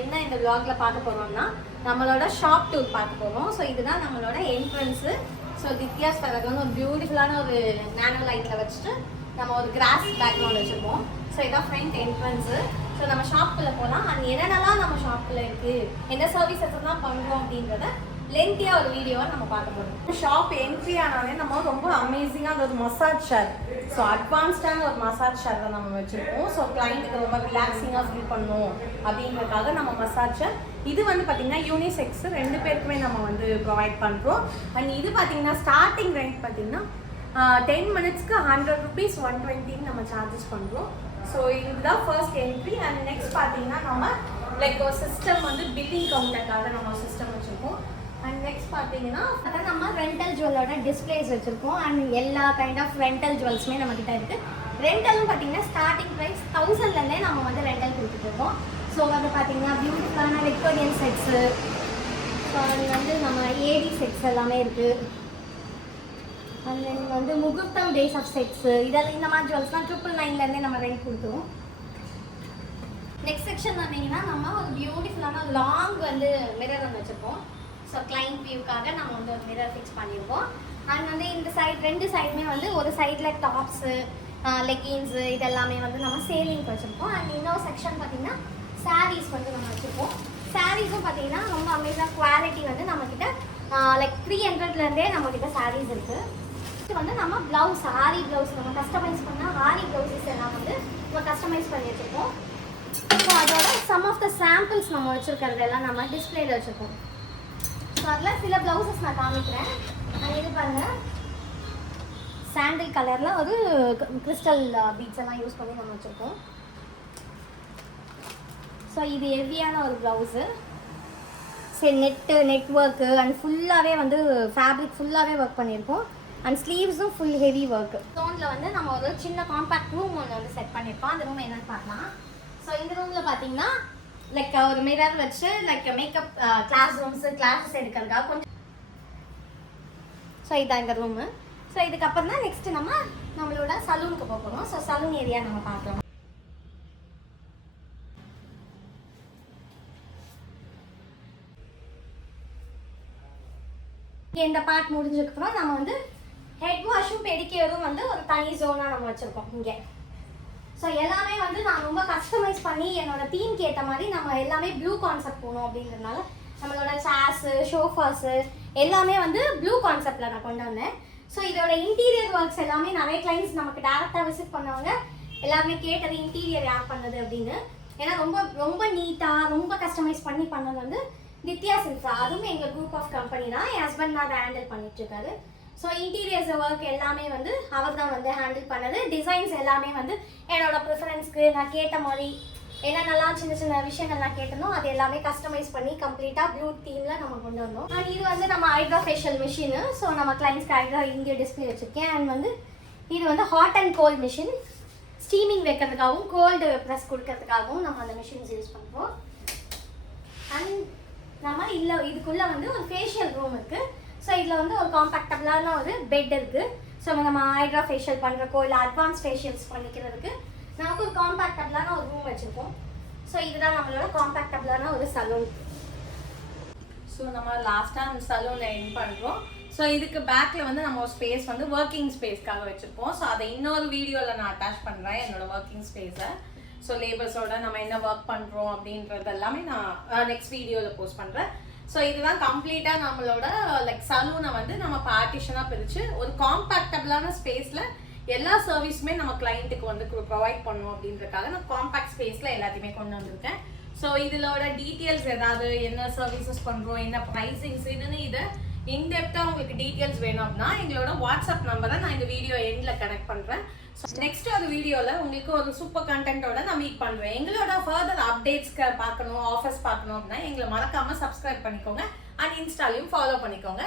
என்ன இந்த vlogல பார்க்க போறோம்னா நம்மளோட ஷாப் டூர் பார்க்க போறோம். ஸோ இதுதான் நம்மளோட என்ட்ரன்ஸ். ஸோ Dithyas Farago ஒரு பியூட்டிஃபுல்லான ஒரு நானோ லைட்ல வச்சுட்டு நம்ம ஒரு கிராஸ் பேக்ரவுண்ட் வச்சிருக்கோம். ஸோ இதான் ஃப்ரண்ட் என்ட்ரன்ஸ். ஸோ நம்ம ஷாப்புக்குள்ள போகலாம். அது என்னென்னலாம் நம்ம ஷாப்புக்குள்ள இருக்கு, என்ன சர்வீசஸ் தான் பண்றோம் அப்படின்றத லென்த்தியாக ஒரு வீடியோவை நம்ம பார்க்க போகிறோம். ஷாப் என்ட்ரி ஆனாலே நம்ம ரொம்ப அமேசிங்காக அது ஒரு மசாஜ் ஷேர். ஸோ அட்வான்ஸ்டான ஒரு மசாஜ் ஷேர் தான் நம்ம வச்சுருக்கோம். ஸோ கிளைண்ட்டுக்கு ரொம்ப ரிலாக்ஸிங்காக ஃபீல் பண்ணணும் அப்படின்றதுக்காக நம்ம மசாஜ் ஷேர். இது வந்து பார்த்திங்கன்னா யூனிசெக்ஸ் 2 பேருக்குமே நம்ம வந்து ப்ரொவைட் பண்ணுறோம். அண்ட் இது பார்த்திங்கன்னா ஸ்டார்டிங் ரெண்ட் பார்த்திங்கன்னா 10 மினிட்ஸ்க்கு 100 rupees 120 நம்ம சார்ஜஸ் பண்ணுறோம். ஸோ இதுதான் ஃபர்ஸ்ட் என்ட்ரி. அண்ட் நெக்ஸ்ட் பார்த்திங்கன்னா நம்ம லைக் ஒரு சிஸ்டம் வந்து பில்லிங் கவுண்டருக்காக நம்ம சிஸ்டம் வச்சுருக்கோம். அண்ட் நெக்ஸ்ட் பார்த்தீங்கன்னா நம்ம ரெண்டல் ஜுவல்லோட டிஸ்பிளேஸ் வச்சுருக்கோம். அண்ட் எல்லா கைண்ட் ஆஃப் ரெண்டல் ஜுவல்ஸுமே நம்மக்கிட்ட இருக்குது. ரெண்டலும் பார்த்தீங்கன்னா ஸ்டார்டிங் ப்ரைஸ் 1000லேருந்தே நம்ம வந்து ரெண்டல் கொடுத்துட்ருக்கோம். ஸோ வந்து பார்த்தீங்கன்னா பியூட்டிஃபுல்லான விக்டோரியன் செட்ஸு, ஸோ அது வந்து நம்ம ஏடி செட்ஸ் எல்லாமே இருக்குது. அண்ட் தென் வந்து முகூர்த்தம் டேஸ் ஆஃப் செட்ஸு, இதெல்லாம் இந்த மாதிரி ஜுவல்ஸ்லாம் 999லேருந்தே நம்ம ரெண்ட் கொடுத்துருவோம். நெக்ஸ்ட் செக்ஷன் பார்த்தீங்கன்னா நம்ம ஒரு பியூட்டிஃபுல்லான லாங் வந்து மிரர் வந்து வச்சுருக்கோம். ஸோ கிளைண்ட் வியூக்காக நம்ம வந்து ஒரு மிரர் ஃபிக்ஸ் பண்ணியிருக்கோம். அண்ட் வந்து இந்த சைட் 2 சைடுமே வந்து ஒரு சைடில் டாப்ஸு, லெகின்ஸு இதெல்லாமே வந்து நம்ம சேலிங்க்கு வச்சுருக்கோம். அண்ட் இன்னொரு செக்ஷன் பார்த்திங்கன்னா சாரீஸ் வந்து நம்ம வச்சுருக்கோம். சாரீஸும் பார்த்திங்கன்னா ரொம்ப அமேசான குவாலிட்டி வந்து நம்மக்கிட்ட லைக் 300லேருந்தே நம்மக்கிட்ட சாரீஸ் இருக்குது. இது வந்து நம்ம ப்ளவுஸ், ஆரி ப்ளவுஸ் நம்ம கஸ்டமைஸ் பண்ணால் ஆரி ப்ளவுஸஸ் எல்லாம் வந்து நம்ம கஸ்டமைஸ் பண்ணி வச்சுருக்கோம். ஸோ அதோட சம் ஆஃப் த சாம்பிள்ஸ் நம்ம வச்சுருக்கிறதெல்லாம் நம்ம டிஸ்பிளேல வச்சுருக்கோம். ஸோ அதில் சில ப்ளவுசஸ் நான் காமிக்கிறேன். இது பாருங்கள், சாண்டில் கலரில் ஒரு கிறிஸ்டல் பீட்ஸ் எல்லாம் யூஸ் பண்ணி நம்ம வச்சுருக்கோம். ஸோ இது ஹெவியான ஒரு ப்ளவுஸு. சரி, நெட் ஒர்க்கு அண்ட் ஃபுல்லாகவே வந்து ஃபேப்ரிக் ஃபுல்லாகவே ஒர்க் பண்ணியிருக்கோம். அண்ட் ஸ்லீவ்ஸும் ஃபுல் ஹெவி ஒர்க்கு. ஸ்டோனில் வந்து நம்ம ஒரு சின்ன காம்பேக்ட் ரூம் ஒன்று வந்து செட் பண்ணியிருக்கோம். அந்த ரூம் என்னென்னு பார்க்கலாம். ஸோ இந்த ரூமில் பார்த்தீங்கன்னா லைக் ஒரு மிரர் வச்சு like makeup class rooms classes எடுக்கிறதுக்காக கொஞ்சம். ஸோ இதான் இந்த ரூமு. ஸோ இதுக்கப்புறம் தான் நெக்ஸ்ட்டு நம்மளோட சலூனுக்கு போக போகிறோம். ஸோ சலூன் ஏரியா நம்ம பார்க்கலாம். இந்த பார்ட் முடிஞ்சதுக்கப்புறம் நம்ம வந்து ஹெட் வாஷும் பெடிக்கியரும் வந்து ஒரு தனி ஜோனாக நம்ம வச்சுருக்கோம் இங்கே. ஸோ எல்லாமே வந்து நான் ரொம்ப கஸ்டமைஸ் பண்ணி என்னோட தீம்க்கு ஏற்ற மாதிரி நம்ம எல்லாமே ப்ளூ கான்செப்ட் போகணும் அப்படின்றதுனால நம்மளோட சேர்ஸு, ஷோஃபாஸு எல்லாமே வந்து ப்ளூ கான்செப்டில் நான் கொண்டு வந்தேன். ஸோ இதோட இன்டீரியர் ஒர்க்ஸ் எல்லாமே நிறைய கிளைண்ட்ஸ் நமக்கு டேரெக்டாக விசிட் பண்ணவங்க எல்லாருமே கேட்டது இன்டீரியர் யார் பண்ணது அப்படின்னு. ஏன்னா ரொம்ப ரொம்ப நீட்டாக ரொம்ப கஸ்டமைஸ் பண்ணது வந்து Dithyas Farago. அதுவும் எங்கள் குரூப் ஆஃப் கம்பெனி தான். என் ஹஸ்பண்ட் தான் அதை ஹேண்டில் பண்ணிட்டுருக்காரு. ஸோ இன்டீரியர்ஸ் ஒர்க் எல்லாமே வந்து அவர் தான் வந்து ஹேண்டில் பண்ணது. டிசைன்ஸ் எல்லாமே வந்து என்னோட ப்ரிஃபரன்ஸ்க்கு நான் கேட்ட மாதிரி என்னென்னலாம் சின்ன சின்ன விஷயங்கள்லாம் கேட்டனோ அது எல்லாமே கஸ்டமைஸ் பண்ணி கம்ப்ளீட்டாக ப்ளூ தீமில் நம்ம கொண்டு வந்தோம். அண்ட் இது வந்து நம்ம ஹைட்ரா ஃபேஷியல் மிஷினு. ஸோ நம்ம கிளைண்ட்ஸ்க்கு ஹைட்ரா இங்கே டிஸ்பிளே வச்சுருக்கேன். அண்ட் வந்து இது வந்து hot and cold machine. Steaming வைக்கிறதுக்காகவும் கோல்டு ப்ரெஸ் கொடுக்கறதுக்காகவும் நம்ம அந்த மிஷின்ஸ் யூஸ் பண்ணுறோம். அண்ட் நம்ம இதுக்குள்ளே வந்து ஒரு ஃபேஷியல் ரூம் இருக்குது. ஸோ இதில் வந்து ஒரு காம்பேக்டபிளான ஒரு பெட் இருக்குது. ஸோ நம்ம ஹைட்ரா ஃபேஷியல் பண்ணுறக்கோ இல்லை அட்வான்ஸ் ஃபேஷியல்ஸ் பண்ணிக்கிறதுக்கு நமக்கு ஒரு காம்பேக்டபிளான ஒரு ரூம் வச்சுருக்கோம். ஸோ இதுதான் நம்மளோட காம்பேக்டபிளான ஒரு சலூன். ஸோ நம்ம லாஸ்ட்டாக அந்த சலூனில் எண்ட் பண்ணுறோம். ஸோ இதுக்கு பேக்கில் வந்து நம்ம ஒரு ஸ்பேஸ் வந்து ஒர்க்கிங் ஸ்பேஸ்க்காக வச்சுருப்போம். ஸோ அதை இன்னொரு வீடியோவில் நான் அட்டாச் பண்ணுறேன் என்னோடய ஒர்க்கிங் ஸ்பேஸை. ஸோ லேபர்ஸோட நம்ம என்ன ஒர்க் பண்ணுறோம் அப்படின்றது எல்லாமே நான் நெக்ஸ்ட் வீடியோவில் போஸ்ட் பண்ணுறேன். ஸோ இதுதான் கம்ப்ளீட்டாக நம்மளோட லைக் சலூனை வந்து நம்ம பார்ட்டிஷனாக பிரித்து ஒரு காம்பேக்டபிளான ஸ்பேஸில் எல்லா சர்வீஸுமே நம்ம கிளைண்ட்டுக்கு வந்து ப்ரொவைட் பண்ணணும் அப்படின்றதுக்காக நான் காம்பேக்ட் ஸ்பேஸில் எல்லாத்தையுமே கொண்டு வந்திருக்கேன். ஸோ இதோட டீட்டெயில்ஸ் ஏதாவது என்ன சர்வீசஸ் பண்ணுறோம், என்ன ப்ரைஸிங்ஸ் இதுன்னு இதை இன்டெப்த்தாக உங்களுக்கு டீட்டெயில்ஸ் வேணும் அப்படின்னா எங்களோட வாட்ஸ்அப் நம்பரை நான் இந்த வீடியோ எண்டில் கனெக்ட் பண்ணுறேன். நெக்ஸ்ட் ஒரு வீடியோவில் உங்களுக்கு ஒரு சூப்பர் கண்டென்ட்டோட நான் மீட் பண்ணுறேன். எங்களோட ஃபர்தர் அப்டேட்ஸ்க்கு பார்க்கணும், ஆஃபர்ஸ் பார்க்கணும் அப்படின்னா எங்களை மறக்காமல் சப்ஸ்கிரைப் பண்ணிக்கோங்க. அண்ட் இன்ஸ்டாலையும் ஃபாலோ பண்ணிக்கோங்க.